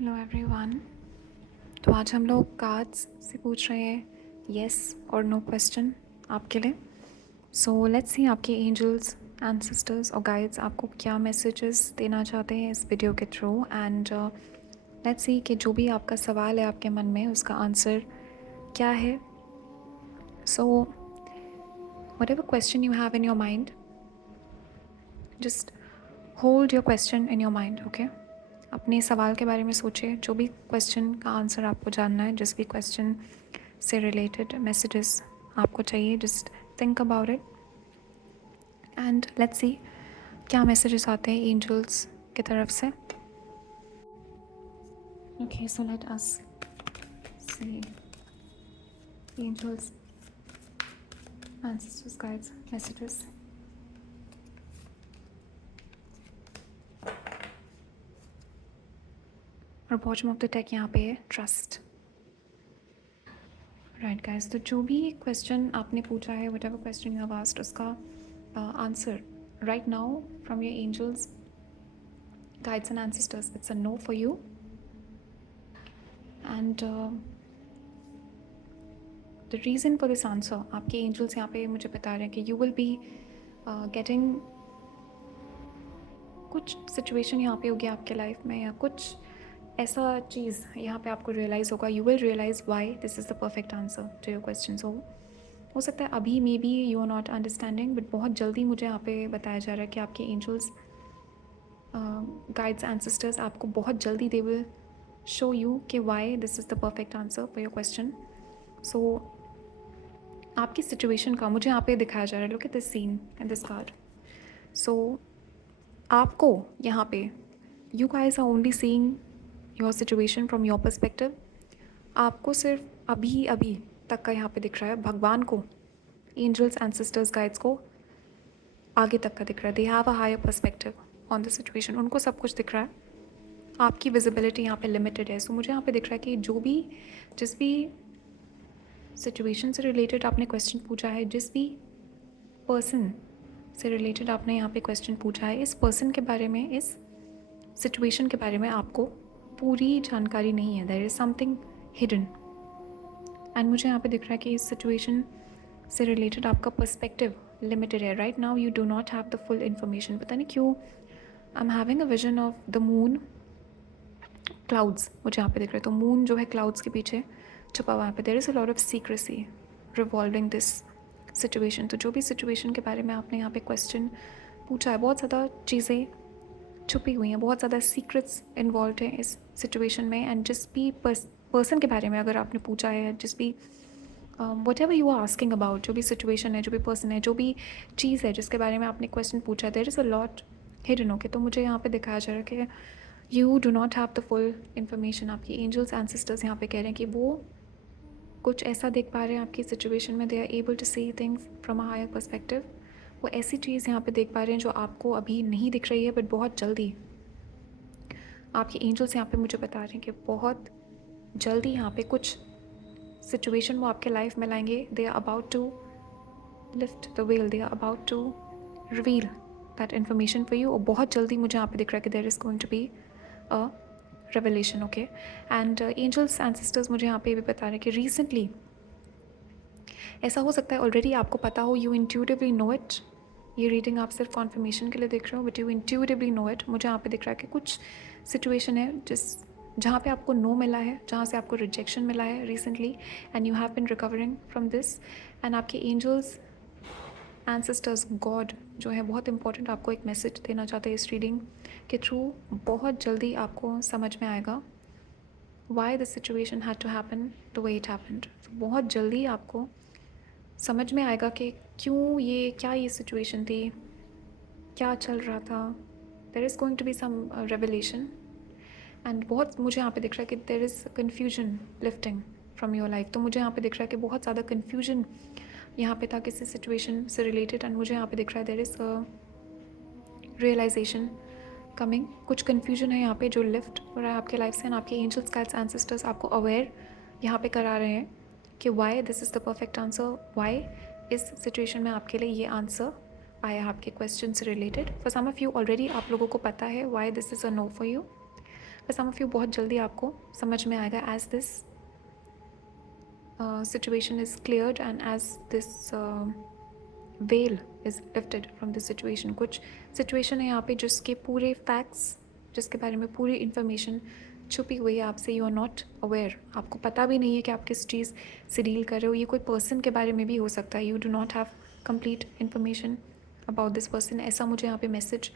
Hello everyone. तो आज हम लोग कार्ड्स से पूछ रहे हैं येस और नो क्वेश्चन आपके लिए। सो लेट्स सी आपके एंजल्स, एंसेस्टर्स और गाइड्स आपको क्या मैसेजेस देना चाहते हैं इस वीडियो के थ्रू। एंड लेट्स सी कि जो भी आपका सवाल है आपके मन में उसका आंसर क्या है। सो whatever question you have in your mind, just hold your question in your mind, okay? अपने सवाल के बारे में सोचिए, जो भी क्वेश्चन का आंसर आपको जानना है, जिस भी क्वेश्चन से रिलेटेड मैसेजेस आपको चाहिए, just think about it and let's see क्या मैसेजेस आते हैं एंजल्स की तरफ से। ओके, सो लेट अस सी एंजल्स, एंसेस्टर्स, गाइड्स, मैसेजेस। और बॉटम ऑफ द टेक यहाँ पे है ट्रस्ट। राइट गाइस, तो जो भी क्वेश्चन आपने पूछा है, whatever question you have asked, उसका answer right now from your angels, guides and ancestors, it's a no for you. And the reason for this answer, आपके एंजल्स यहाँ पे मुझे बता रहे हैं कि यू विल बी गेटिंग कुछ सिचुएशन यहाँ पे होगी आपके लाइफ में, या कुछ ऐसा चीज़ यहाँ पे आपको रियलाइज़ होगा। You will realize why this is the perfect answer to your question. हो सकता है अभी maybe you are not understanding, but बहुत जल्दी मुझे यहाँ पे बताया जा रहा है कि आपके एंजल्स, गाइड्स, एंसेस्टर्स आपको बहुत जल्दी दे विल शो यू कि why this is the perfect answer for your question. So आपकी सिचुएशन का मुझे यहाँ पे दिखाया जा रहा है, look at this scene and this card. So आपको यहाँ पे, you guys are only seeing your situation from your perspective. आपको सिर्फ अभी अभी तक का यहाँ पे दिख रहा है, भगवान को, एंजल्स, एंसेस्टर्स, गाइड्स को आगे तक का दिख रहा है। They have a higher perspective on the situation, उनको सब कुछ दिख रहा है। आपकी विजिबिलिटी यहाँ पे लिमिटेड है। सो मुझे यहाँ पे दिख रहा है कि जिस भी सिचुएशन से रिलेटेड आपने क्वेश्चन पूछा है, जिस भी पर्सन से रिलेटेड आपने यहाँ पे क्वेश्चन पूछा है, इस पर्सन के बारे में, इस सिचुएशन के बारे में आपको पूरी जानकारी नहीं है। There is something hidden. And मुझे यहाँ पे दिख रहा है कि इस सिचुएशन से रिलेटेड आपका पर्सपेक्टिव लिमिटेड है। Right now you do not have the full information. पता नहीं क्यों I am having a vision of the moon, clouds मुझे यहाँ पे दिख रहा है। तो मून जो है क्लाउड्स के पीछे छुपा हुआ है पे। There is a lot of secrecy revolving this situation. तो जो भी सिचुएशन के बारे में आपने यहाँ पे क्वेश्चन पूछा है, बहुत ज़्यादा चीज़ें छुपी हुई हैं, बहुत ज़्यादा सीक्रेट्स इन्वॉल्व हैं इस सिचुएशन में। एंड जिस भी पर्सन के बारे में अगर आपने पूछा है, जिस भी whatever you are asking about, जो भी सिचुएशन है, जो भी पर्सन है, जो भी चीज़ है जिसके बारे में आपने क्वेश्चन पूछा है, there is a lot hidden. Okay, तो मुझे यहाँ पे दिखाया जा रहा है कि you do not have the full information. आपकी एंजल्स, एंसेस्टर्स यहाँ पे कह रहे हैं कि वो कुछ ऐसा देख पा रहे हैं आपकी सिचुएशन में। They are able to see things from a higher perspective. वो ऐसी चीज़ यहाँ पे देख पा रहे हैं जो आपको अभी नहीं दिख रही है, बट बहुत जल्दी आपके एंजल्स यहाँ पे मुझे बता रहे हैं कि बहुत जल्दी यहाँ पे कुछ सिचुएशन वो आपके लाइफ में लाएंगे। They are about to lift the veil, they are about to reveal that information for you. और बहुत जल्दी मुझे यहाँ पे दिख रहा है कि there is going to be a revelation. Okay, and angels, ancestors मुझे यहाँ पे भी बता रहे हैं कि रिसेंटली, ऐसा हो सकता है ऑलरेडी आपको पता हो, यू इंट्यूटिवली नो इट। ये रीडिंग आप सिर्फ कॉन्फर्मेशन के लिए देख रहे हो, but you intuitively know it. मुझे यहाँ पे दिख रहा है कि कुछ सिचुएशन है जहाँ पे आपको नो मिला है, जहाँ से आपको रिजेक्शन मिला है recently, and you have been recovering from this. And आपके एंजल्स, एंसेस्टर्स, गॉड जो है, बहुत इंपॉर्टेंट आपको एक मैसेज देना चाहते हैं इस रीडिंग के थ्रू। बहुत जल्दी आपको समझ में आएगा why this situation had to happen the way it happened. बहुत जल्दी आपको समझ में आएगा कि क्या ये सिचुएशन थी, क्या चल रहा था। There is going to be some revelation. And बहुत मुझे यहाँ पे दिख रहा है कि there is confusion lifting from your life. तो मुझे यहाँ पे दिख रहा है कि बहुत ज़्यादा कन्फ्यूजन यहाँ पे था किसी सिचुएशन से रिलेटेड। एंड मुझे यहाँ पे दिख रहा है देयर इज़ रियलाइजेशन कमिंग। कुछ कन्फ्यूजन है यहाँ पे जो लिफ्ट हो रहा है आपके लाइफ से। एंड आपके एंजल्स, गाइड्स, एंसेस्टर्स आपको अवेयर यहाँ पे करा रहे हैं कि why this is the perfect answer, why इस सिचुएशन में आपके लिए ये आंसर आया आपके क्वेश्चन से related. For some of you already आप लोगों को पता है why this is a no for you, पर सम ऑफ यू बहुत जल्दी आपको समझ में आएगा as this situation is cleared and as this veil is lifted from this situation. कुछ सिचुएशन है यहाँ पे जिसके पूरे फैक्ट्स, जिसके बारे में पूरी इन्फॉर्मेशन छुपी हुई है आपसे. यू आर नॉट अवेयर, आपको पता भी नहीं है कि आप किस चीज़ से डील कर रहे हो. ये कोई पर्सन के बारे में भी हो सकता है. You do not have complete information about this person. ऐसा मुझे यहाँ पे मैसेज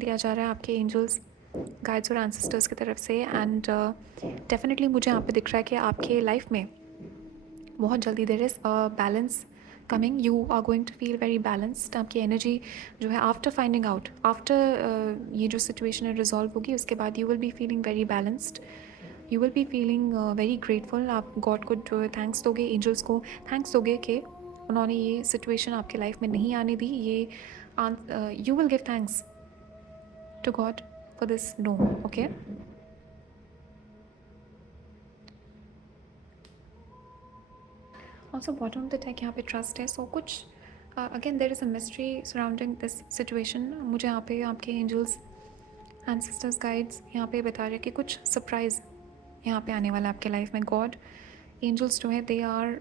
दिया जा रहा है आपके एंजल्स, गाइड्स और एंसेस्टर्स की तरफ से. एंड डेफिनेटली मुझे यहाँ पे दिख रहा है कि आपके लाइफ में बहुत जल्दी there is balance coming. You are going to feel very balanced. आपकी एनर्जी जो है आफ्टर फाइंडिंग आउट, आफ्टर ये जो सिचुएशन है रिजॉल्व होगी, उसके बाद you will be feeling very balanced. You will be feeling very grateful. आप गॉड को जो है थैंक्स दोगे, एंजल्स को थैंक्स दोगे कि उन्होंने ये सिचुएशन आपके लाइफ में नहीं आने दी. ये you will give thanks to God for this no. Okay, also bottom of the deck यहाँ पे ट्रस्ट है. सो कुछ again there is a mystery surrounding this situation. मुझे यहाँ पे आपके एंजल्स, एंसेस्टर्स, गाइड्स यहाँ पे बता रहे हैं कि कुछ सरप्राइज़ यहाँ पे आने वाला है आपके लाइफ में. गॉड, एंजल्स जो है they are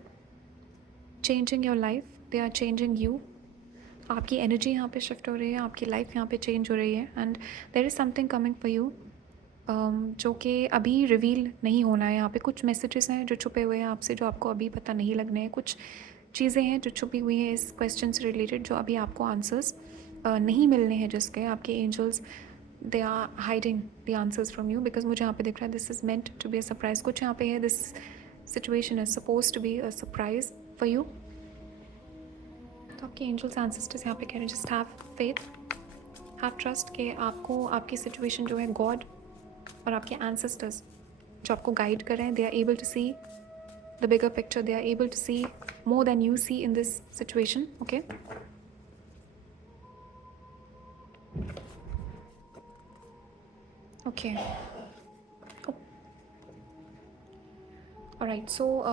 changing your life, they are changing you. आपकी एनर्जी यहाँ पे शिफ्ट हो रही है, आपकी लाइफ यहाँ पे चेंज हो रही है. And there is something coming for you जो कि अभी रिवील नहीं होना है. यहाँ पे कुछ मैसेजेस हैं जो छुपे हुए हैं आपसे, जो आपको अभी पता नहीं लगने हैं. कुछ चीज़ें हैं जो छुपी हुई हैं इस क्वेश्चन से रिलेटेड, जो अभी आपको आंसर्स नहीं मिलने हैं, जिसके आपके angels they are hiding the answers from you. Because मुझे यहाँ पे दिख रहा है this is meant to be a surprise. कुछ यहाँ पे है, this situation is suppose to be a surprise for you. तो आपके एंजल्स, एंसेस्टर्स यहाँ पे कह रहे हैं just have faith, have trust कि आपको आपकी सिचुएशन जो है गॉड और आपके एंसेस्टर्स जो आपको गाइड कर रहे हैं, they are able to see the bigger picture, they are able to see more than you see in this situation. Okay, okay, alright. So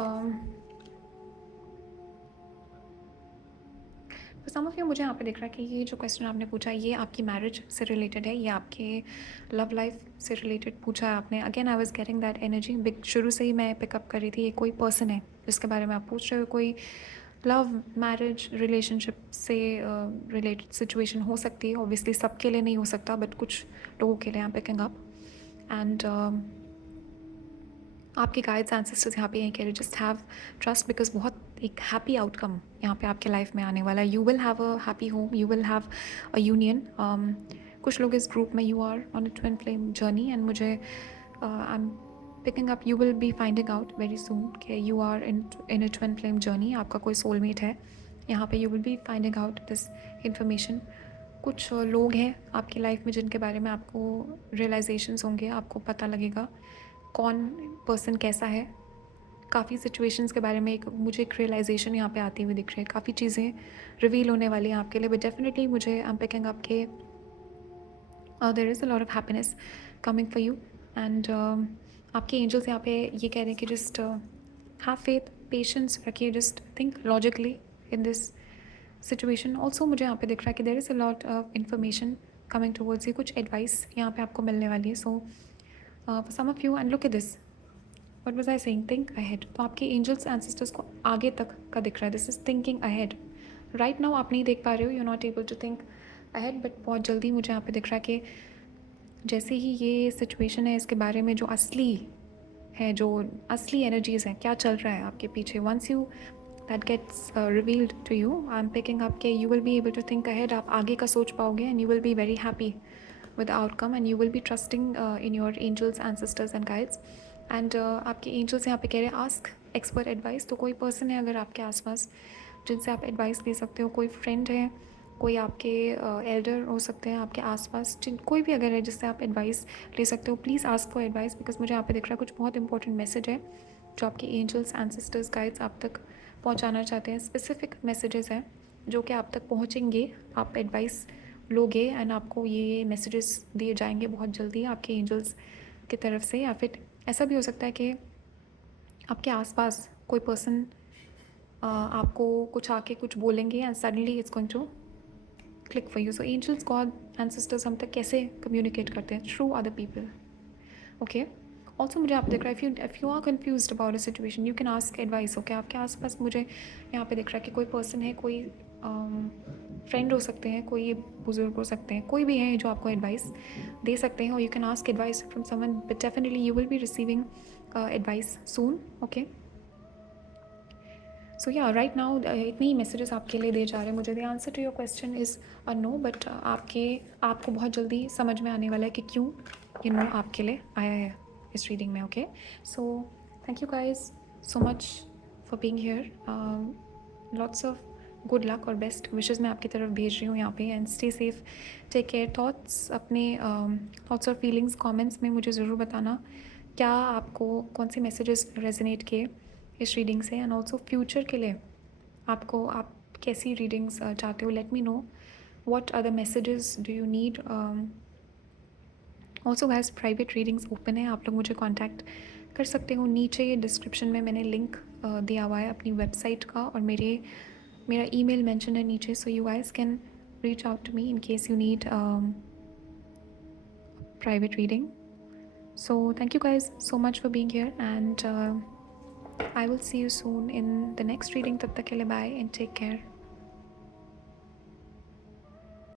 some of you, मुझे यहाँ पे दिख रहा है कि ये जो क्वेश्चन आपने पूछा ये आपकी मैरिज से रिलेटेड है, ये आपके लव लाइफ से रिलेटेड पूछा है आपने. Again I was getting that energy. Big शुरू से ही मैं पिकअप कर रही थी ये कोई पर्सन है जिसके बारे में आप पूछ रहे हो. कोई लव, मैरिज, रिलेशनशिप से रिलेटेड सिचुएशन हो सकती है. ऑब्वियसली सबके लिए नहीं हो सकता, बट कुछ लोगों के लिए आई एम पिकिंग अप. एंड आपके गाइड्स, एंसेस्टर्स यहाँ पे यही कह रहे जस्ट हैव ट्रस्ट, बिकॉज बहुत एक हैप्पी आउटकम यहाँ पे आपके लाइफ में आने वाला है. You will have a happy home, you will have a union. कुछ लोग इस ग्रुप में you are on a twin flame journey. And मुझे I am picking up, you will be finding out very soon कि you are in a twin flame journey. आपका कोई soulmate है यहाँ पे. You will be finding out this information. कुछ लोग हैं आपकी लाइफ में जिनके बारे में आपको रियलाइजेशंस होंगे, आपको पता लगेगा कौन पर्सन कैसा है. काफ़ी सिचुएशंस के बारे में मुझे एक रियलाइजेशन यहाँ पे आती हुई दिख रही है. काफ़ी चीज़ें रिवील होने वाली हैं आपके लिए. बट डेफिनेटली मुझे आई एम पिकिंग अप के there is a lot of happiness coming for you. And आपके एंजल्स यहाँ पे ये कह रहे हैं कि जस्ट हैव फेथ, पेशेंस रखिए, just think logically in this situation. Also मुझे यहाँ पे दिख रहा है कि there is a lot of information coming towards you. कुछ एडवाइस यहाँ पे आपको मिलने वाली है. सो for some of you, and look at this, what was I saying, think ahead. तो आपके एंजल्स, एंसेस्टर्स को आगे तक का दिख रहा है. This is thinking ahead. Right now आप नहीं देख पा रहे हो, you not able to think ahead, but बहुत जल्दी मुझे यहाँ पे दिख रहा है कि जैसे ही ये सिचुएशन है इसके बारे में जो असली है, जो असली एनर्जीज़ हैं, क्या चल रहा है आपके पीछे, once you that gets revealed to you, I am picking up के you will be able to think ahead. आप आगे का सोच पाओगे and you will be very happy with the outcome, and you will be trusting in your angels, ancestors and guides. And आपके angels यहाँ पे कह रहे हैं ask expert advice. तो कोई person है अगर आपके आसपास जिनसे आप advice ले सकते हो, कोई friend है, कोई आपके elder हो सकते हैं आपके आसपास, कोई भी अगर है जिससे आप advice ले सकते हो, please ask for advice. Because मुझे यहाँ पे दिख रहा है कुछ बहुत इंपॉर्टेंट मैसेज है जो आपके angels, ancestors, guides आप तक पहुँचाना चाहते हैं. स्पेसिफिक मैसेजेस हैं जो कि आप तक पहुँचेंगे, आप एडवाइस लोगे एंड आपको ये मैसेजेस दिए जाएंगे बहुत जल्दी आपके एंजल्स की तरफ से. या फिर ऐसा भी हो सकता है कि आपके आसपास कोई पर्सन आपको कुछ आके कुछ बोलेंगे and suddenly it's going to click for you. So angels, God, ancestors हम तक कैसे कम्युनिकेट करते हैं? Through other people. Okay. Also मुझे आप दिख रहा है, if you are confuse about a situation you can ask advice. Okay, आपके आसपास मुझे यहाँ पे दिख रहा है कि कोई पर्सन है, कोई फ्रेंड हो सकते हैं, कोई बुजुर्ग हो सकते हैं, कोई भी है जो आपको एडवाइस दे सकते हैं, और you can ask advice from someone, but definitely you will be receiving advice soon. Okay, so yeah right now इतने ही मैसेजेस आपके लिए दे जा रहे हैं मुझे। The answer to your question is no, but आपको बहुत जल्दी समझ में आने वाला है कि क्यों ये नो आपके लिए आया है इस रीडिंग में। Okay, so thank you guys so much for being here. Lots of good luck और बेस्ट विशेज़ मैं आपकी तरफ भेज रही हूँ यहाँ पे, and stay safe, take care. Thoughts अपने थॉट्स और फीलिंग्स कमेंट्स में मुझे ज़रूर बताना, क्या आपको कौन से मैसेजेस रेजोनेट किए इस रीडिंग से, एंड ऑल्सो फ्यूचर के लिए आप कैसी रीडिंग्स चाहते हो। Let me know what are the messages do you need. Also guys private readings open है, आप लोग मुझे कॉन्टैक्ट कर सकते हो। नीचे डिस्क्रिप्शन में मैंने लिंक दिया हुआ है अपनी वेबसाइट का, और मेरा ईमेल मेंशन है नीचे, so you guys can reach out to me in case you need private reading. So thank you guys so much for being here, and I will see you soon in the next reading. Tab tak ke liye bye and take care.